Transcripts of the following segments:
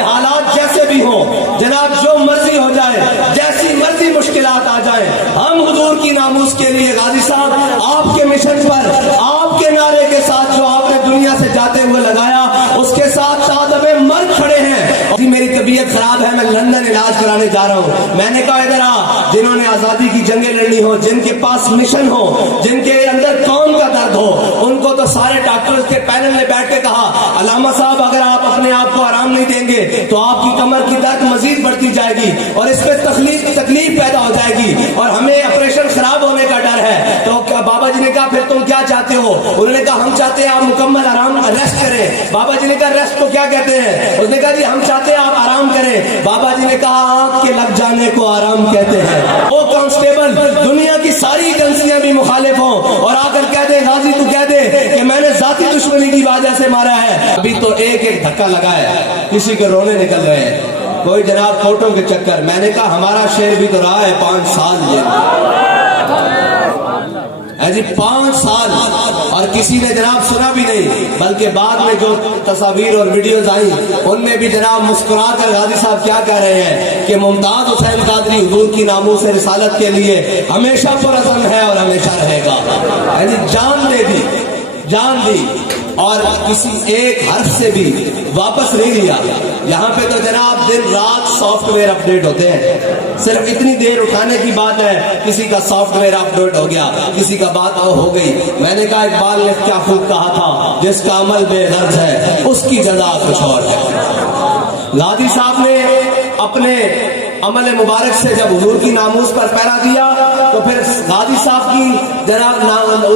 کہ حالات جیسے بھی ہوں جناب، جو مرضی ہو جائے، جیسی مرضی مشکلات آ جائیں، ہم حضور کی ناموس کے لیے غازی صاحب آپ کے مشن پر، آپ کے نعرے کے ساتھ جو آپ نے دنیا سے جاتے ہوئے لگایا، اس کے ساتھ تعدب مرگ کھڑے ہیں۔ جی میری طبیعت خراب ہے، میں لندن علاج کرانے جا رہا ہوں۔ میں نے کہا ادھر آ، جنہوں نے آزادی کی جنگیں لڑنی ہو، جن کے پاس مشن ہو، جن کے اندر قوم کا درد ہو، ان کو تو سارے ڈاکٹرز کے پینل نے بیٹھ کے کہا علامہ صاحب اگر آپ اپنے آپ کو آرام نہیں دیں گے تو آپ کی کمر کی درد مزید بڑھتی جائے گی اور اس پہ تکلیف پیدا ہو جائے گی اور ہمیں آپریشن خراب ہونے کا ڈر ہے۔ تو بابا جی نے کہا پھر تم کیا چاہتے ہو؟ انہوں نے کہا ہم چاہتے ہیں آپ مکمل آرام ریسٹ کریں۔ بابا جی نے کہا ریسٹ کو کیا کہتے ہیں؟ اس نے کہا جی ہم چاہتے ہیں آپ آرام کریں۔ بابا جی نے کہا آنکھ کے لگ جانے کو آرام کہتے ہیں۔ وہ کانسٹیبل دنیا کی ساری ایجنسیاں بھی مخالف ہوں اور آ کر کہہ دے غازی تو کہہ دے کہ میں نے ذاتی دشمنی کی وجہ سے مارا ہے۔ ابھی تو ایک ایک دھکا لگا ہے، کسی کے رونے نکل رہے ہیں، کوئی جناب فوٹو کے چکر۔ میں نے کہا ہمارا شیر بھی تو رہا ہے 5 سال جی 5 سال، اور کسی نے جناب سنا بھی نہیں، بلکہ بعد میں جو تصاویر اور ویڈیوز آئیں ان میں بھی جناب مسکرا کر غازی صاحب کیا کہہ رہے ہیں کہ ممتاز حسین قادری حضور کی ناموس رسالت کے لیے ہمیشہ پرعزم ہے اور ہمیشہ رہے گا۔ یعنی جان دے دی، جان دی، اور کسی ایک حرف سے بھی واپس نہیں لیا۔ یہاں پہ تو جناب دن رات سافٹ ویئر اپڈیٹ ہوتے ہیں، صرف اتنی دیر اٹھانے کی بات ہے، کسی کا سافٹ ویئر اپڈیٹ ہو گیا، کسی کا بات ہو گئی۔ میں نے کہا اقبال نے کیا خوب کہا تھا، جس کا عمل بے غرض ہے اس کی جزا کچھ اور ہے۔ غازی صاحب نے اپنے عمل مبارک سے جب حضور کی ناموس پر پہرا دیا تو پھر غازی صاحب کی جناب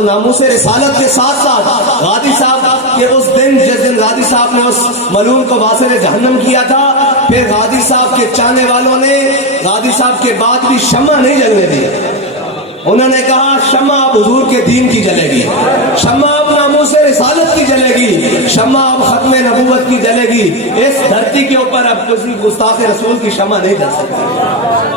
ناموس رسالت کے ساتھ ساتھ غازی صاحب کے اس دن جس دن غازی صاحب نے اس ملعون کو واصل جہنم کیا تھا، پھر غازی صاحب کے چاہنے والوں نے غازی صاحب کے بعد بھی شمع نہیں جلنے دی۔ انہوں نے کہا شمع اب حضور کے دین کی جلے گی، شمع اب ناموس رسالت کی جلے گی، شمع اب ختم نبوت کی جلے گی۔ اس دھرتی کے اوپر اب کسی گستاخ رسول کی شمع نہیں جل سکتی۔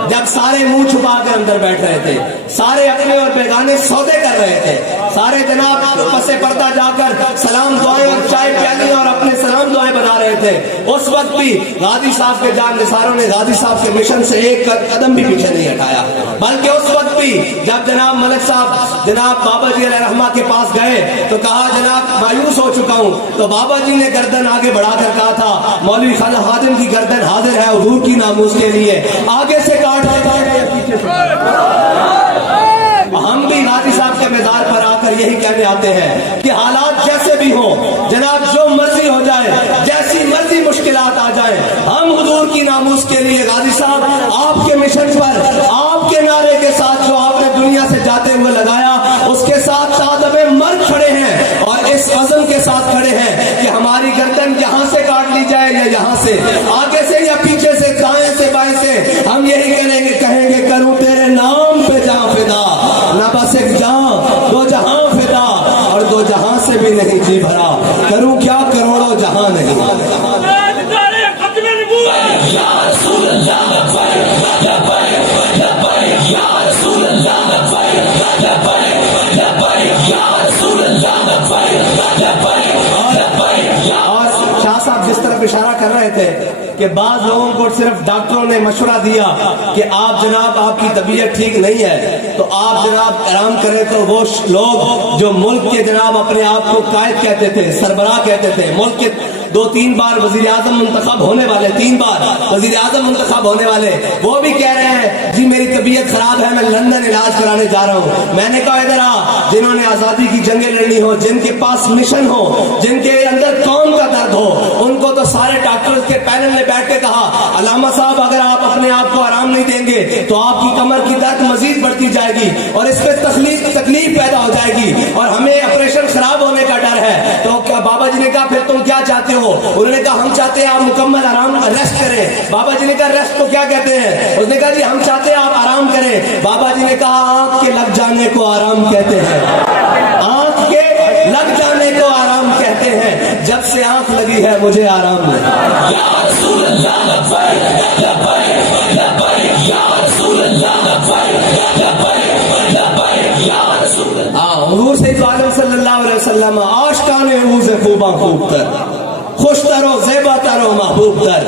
جب سارے منہ چھپا کر اندر بیٹھ رہے تھے، سارے اپنے اور بیگانے سودے کر رہے تھے، سارے جناب پس پردہ جا کر سلام دعائیں اور چائے پیالی اور اپنے سلام دعائیں بنا رہے تھے، اس وقت بھی غازی صاحب کے جان نثاروں نے غازی صاحب کے مشن سے ایک قدم بھی پیچھے نہیں ہٹایا، بلکہ اس وقت بھی جب جناب ملک صاحب جناب بابا جی علیہ رحمہ کے پاس گئے تو کہا جناب مایوس ہو چکا ہوں، تو بابا جی نے گردن آگے بڑھا کر کہا تھا مولوی خالد خادم کی گردن حاضر ہے حضور کی ناموس کے لیے، آگے سے کاٹ پیچھے سے۔ ہم بھی غازی صاحب کے مزار پر آ کر یہی کہنے آتے ہیں کہ حالات جیسے بھی ہوں جناب، جو مرضی ہو جائے، جیسی مرضی مشکلات آ جائیں، ہم حضور کی ناموس کے لیے غازی صاحب آپ کے مشن پر، آپ کے نعرے کے ساتھ جو آپ نے دنیا سے جاتے ہوئے لگایا، اس کے ساتھ تعدب مرگ کھڑے ہیں اور اس عزم کے ساتھ کھڑے ہیں کہ ہماری گردن یہاں سے کاٹ لی جائے یا یہاں سے، آگے سے یا پیچھے سے، دائیں سے بائیں سے، ہم یہی کہیں گے کروں تیرے نام پہ جاں فدا، نہ بس ایک جہاں دو جہاں فدا، اور دو جہاں سے بھی نہیں جی بھرا، کروں کیا کروڑوں جہاں نہیں۔ اور شاہ صاحب جس طرف اشارہ کر رہے تھے کہ بعض لوگوں کو صرف ڈاکٹروں نے مشورہ دیا کہ آپ جناب آپ کی طبیعت ٹھیک نہیں ہے تو آپ جناب آرام کریں، تو وہ لوگ جو ملک کے جناب اپنے آپ کو قائد کہتے تھے، سربراہ کہتے تھے، ملک کے 2-3 بار وزیر اعظم منتخب ہونے والے، 3 بار وزیر اعظم منتخب ہونے والے، وہ بھی کہہ رہے ہیں جی میری طبیعت خراب ہے، میں لندن علاج کرانے جا رہا ہوں۔ میں نے کہا ادھر آ، جنہوں نے آزادی کی جنگیں لڑنی ہو، جن کے پاس مشن ہو، جن کے اندر قوم کا درد ہو، ان کو تو سارے ڈاکٹرز کے پینل نے بیٹھ کے کہا علامہ صاحب اگر آپ اپنے آپ کو آرام نہیں دیں گے تو آپ کی کمر کی درد مزید بڑھتی جائے گی اور اس پہ تکلیف پیدا ہو جائے گی اور ہمیں آپریشن خراب ہونے کا ڈر ہے۔ تو بابا جی نے کہا پھر تم کیا چاہتے ہو؟ انہوں نے کہا ہم چاہتے ہیں آپ مکمل آرام ریسٹ کریں۔ بابا جی نے کہا ریسٹ کو کیا کہتے ہیں؟ اس نے کہا جی ہم چاہتے ہیں آپ آرام کریں۔ بابا جی نے کہا آنکھ کے لگ جانے کو آرام کہتے ہیں، آنکھ کے لگ جانے کو آرام کہتے ہیں، جب سے آنکھ لگی ہے مجھے آرام نہیں۔ حضور سید عالم صلی اللہ علیہ وسلم آشکان عروض خوباں خوب تر، خوش تر و زیبا تر و محبوب تر،